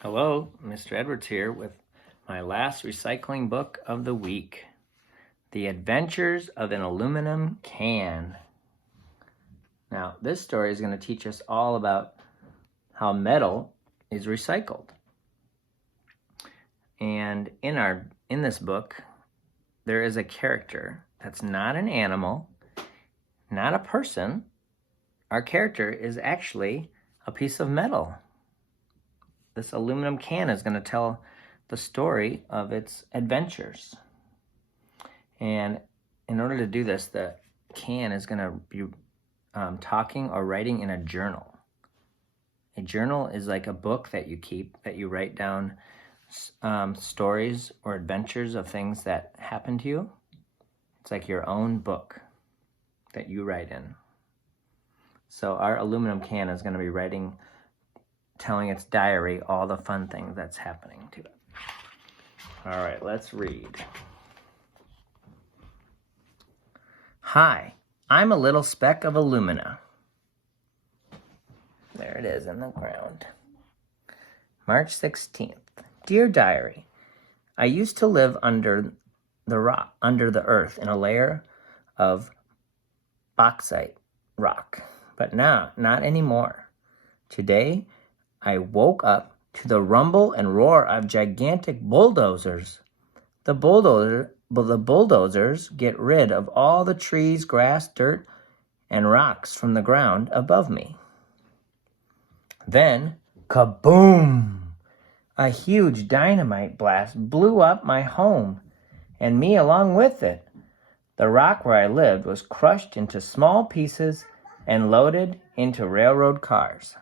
Hello, Mr. Edwards here with my last recycling book of the week, The Adventures of an Aluminum Can. Now, this story is going to teach us all about how metal is recycled. And in this book, there is a character that's not an animal, not a person. Our character is actually a piece of metal. This aluminum can is going to tell the story of its adventures. And in order to do this, the can is going to be talking or writing in a journal. A journal is like a book that you keep, that you write down stories or adventures of things that happen to you. It's like your own book that you write in. So our aluminum can is going to be telling its diary all the fun things that's happening to it. All right, let's read. Hi, I'm a little speck of alumina. There it is in the ground. March 16th. Dear Diary, I used to live under the earth in a layer of bauxite rock, but now, not anymore. Today, I woke up to the rumble and roar of gigantic bulldozers. The bulldozers get rid of all the trees, grass, dirt, and rocks from the ground above me. Then, kaboom! A huge dynamite blast blew up my home, and me along with it. The rock where I lived was crushed into small pieces and loaded into railroad cars.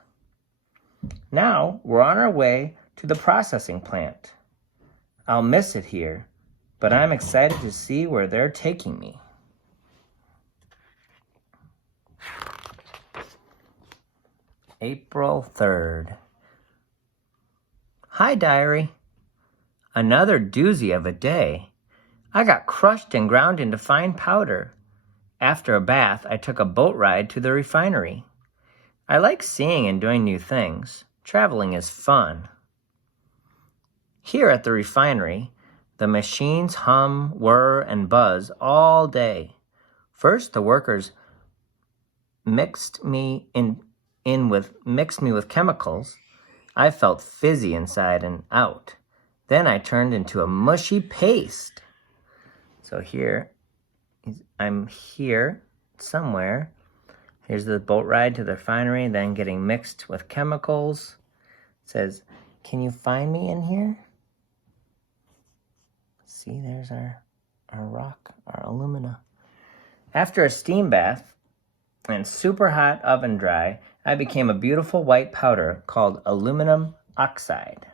Now we're on our way to the processing plant. I'll miss it here, but I'm excited to see where they're taking me. April 3rd. Hi, Diary. Another doozy of a day. I got crushed and ground into fine powder. After a bath, I took a boat ride to the refinery. I like seeing and doing new things. Traveling is fun. Here at the refinery, the machines hum, whir, and buzz all day. First, the workers mixed me with chemicals. I felt fizzy inside and out. Then I turned into a mushy paste. So I'm here somewhere. Here's the boat ride to the refinery, then getting mixed with chemicals. It says, can you find me in here? See, there's our rock, our alumina. After a steam bath and super hot oven dry, I became a beautiful white powder called aluminum oxide.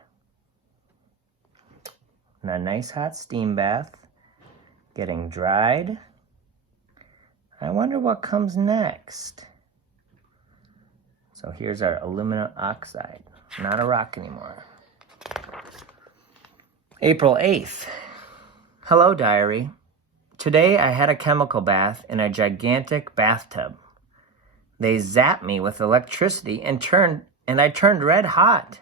And a nice hot steam bath, getting dried. I wonder what comes next. So here's our aluminum oxide, not a rock anymore. April 8th. Hello, Diary. Today I had a chemical bath in a gigantic bathtub. They zapped me with electricity and I turned red hot.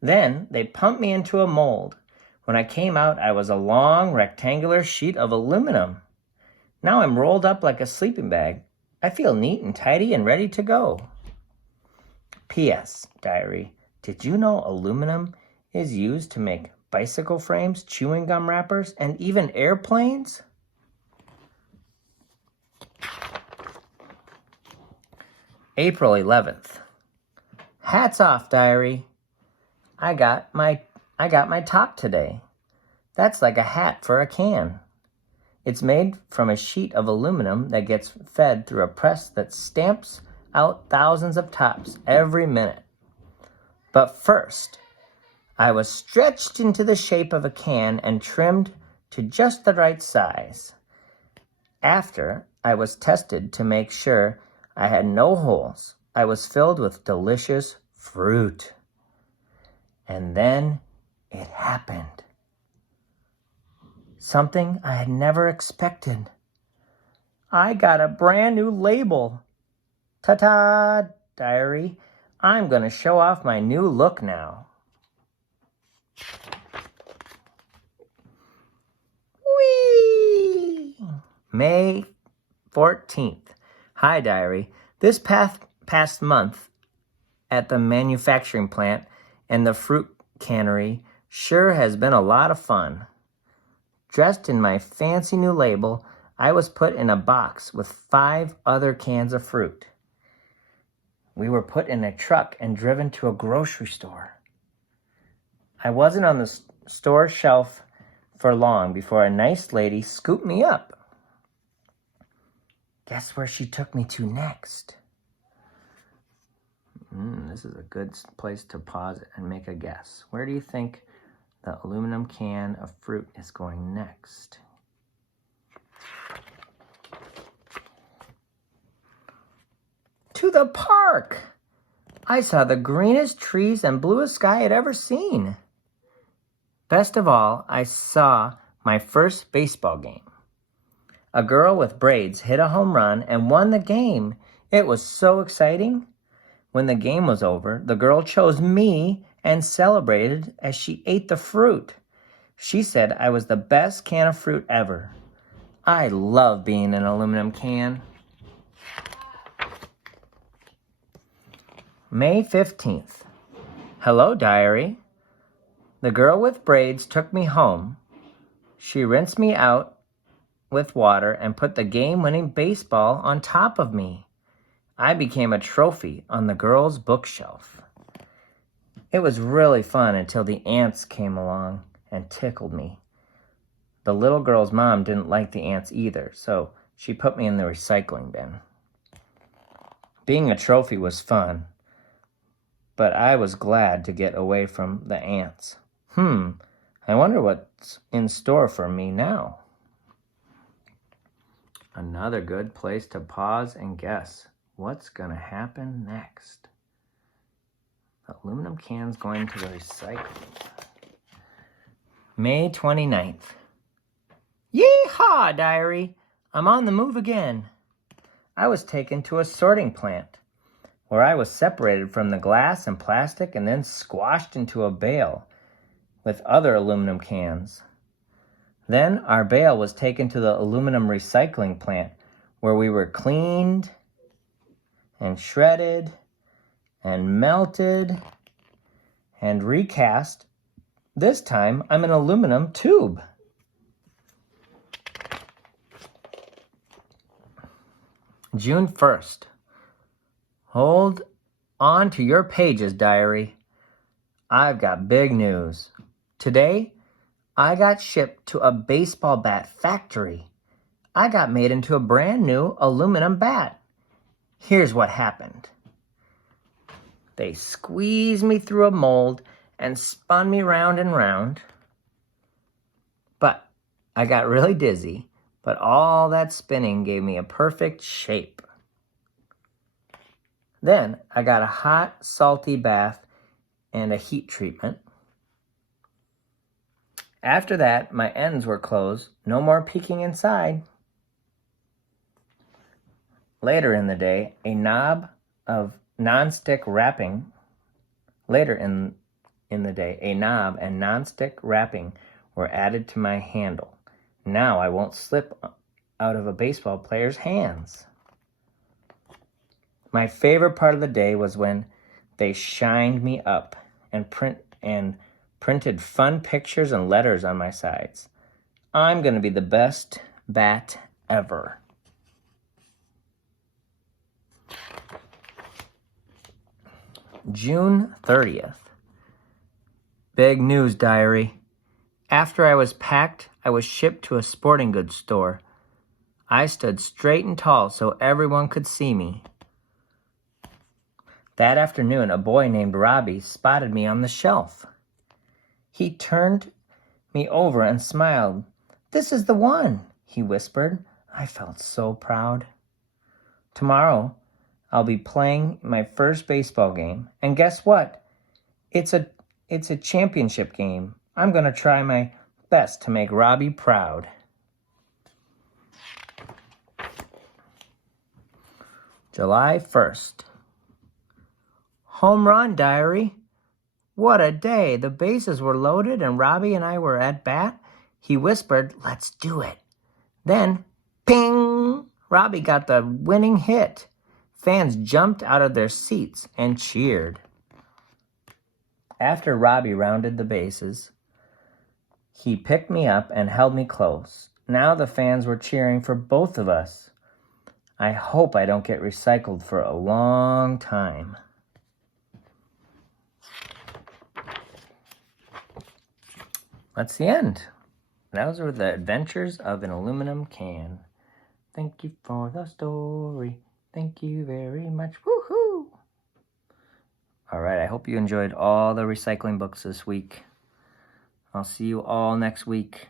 Then they pumped me into a mold. When I came out, I was a long rectangular sheet of aluminum. Now I'm rolled up like a sleeping bag. I feel neat and tidy and ready to go. P.S. Diary, did you know aluminum is used to make bicycle frames, chewing gum wrappers, and even airplanes? April 11th. Hats off, Diary. I got my top today. That's like a hat for a can. It's made from a sheet of aluminum that gets fed through a press that stamps out thousands of tops every minute. But first, I was stretched into the shape of a can and trimmed to just the right size. After, I was tested to make sure I had no holes. I was filled with delicious fruit. And then it happened. Something I had never expected. I got a brand new label. Ta-ta, Diary. I'm going to show off my new look now. Whee! May 14th. Hi, Diary. This past month at the manufacturing plant and the fruit cannery sure has been a lot of fun. Dressed in my fancy new label, I was put in a box with 5 other cans of fruit. We were put in a truck and driven to a grocery store. I wasn't on the store shelf for long before a nice lady scooped me up. Guess where she took me to next? This is a good place to pause and make a guess. Where do you think the aluminum can of fruit is going next? To the park! I saw the greenest trees and bluest sky I'd ever seen. Best of all, I saw my first baseball game. A girl with braids hit a home run and won the game. It was so exciting. When the game was over, the girl chose me and celebrated as she ate the fruit. She said I was the best can of fruit ever. I love being an aluminum can. May 15th. Hello, Diary. The girl with braids took me home. She rinsed me out with water and put the game-winning baseball on top of me. I became a trophy on the girl's bookshelf. It was really fun until the ants came along and tickled me. The little girl's mom didn't like the ants either, so she put me in the recycling bin. Being a trophy was fun, but I was glad to get away from the ants. I wonder what's in store for me now. Another good place to pause and guess what's going to happen next. The aluminum can's going to the recycling. May 29th. Yee-haw, Diary! I'm on the move again. I was taken to a sorting plant where I was separated from the glass and plastic and then squashed into a bale with other aluminum cans. Then our bale was taken to the aluminum recycling plant where we were cleaned and shredded and melted and recast. This time I'm an aluminum tube. June 1st. Hold on to your pages, Diary. I've got big news. Today, I got shipped to a baseball bat factory. I got made into a brand new aluminum bat. Here's what happened. They squeezed me through a mold and spun me round and round. But I got really dizzy, but all that spinning gave me a perfect shape. Then I got a hot, salty bath and a heat treatment. After that, my ends were closed. No more peeking inside. Later in the day, a knob of non-stick wrapping. Later in the day, a knob and non-stick wrapping were added to my handle. Now I won't slip out of a baseball player's hands. My favorite part of the day was when they shined me up and printed fun pictures and letters on my sides. I'm going to be the best bat ever. June 30th. Big news, Diary. After I was packed, I was shipped to a sporting goods store. I stood straight and tall so everyone could see me. That afternoon, a boy named Robbie spotted me on the shelf. He turned me over and smiled. "This is the one," he whispered. I felt so proud. Tomorrow, I'll be playing my first baseball game. And guess what? It's a championship game. I'm going to try my best to make Robbie proud. July 1st. Home run, diary. What a day. The bases were loaded and Robbie and I were at bat. He whispered, let's do it. Then, ping! Robbie got the winning hit. Fans jumped out of their seats and cheered. After Robbie rounded the bases, he picked me up and held me close. Now the fans were cheering for both of us. I hope I don't get recycled for a long time. That's the end. Those were the adventures of an aluminum can. Thank you for the story. Thank you very much. Woohoo! All right, I hope you enjoyed all the recycling books this week. I'll see you all next week.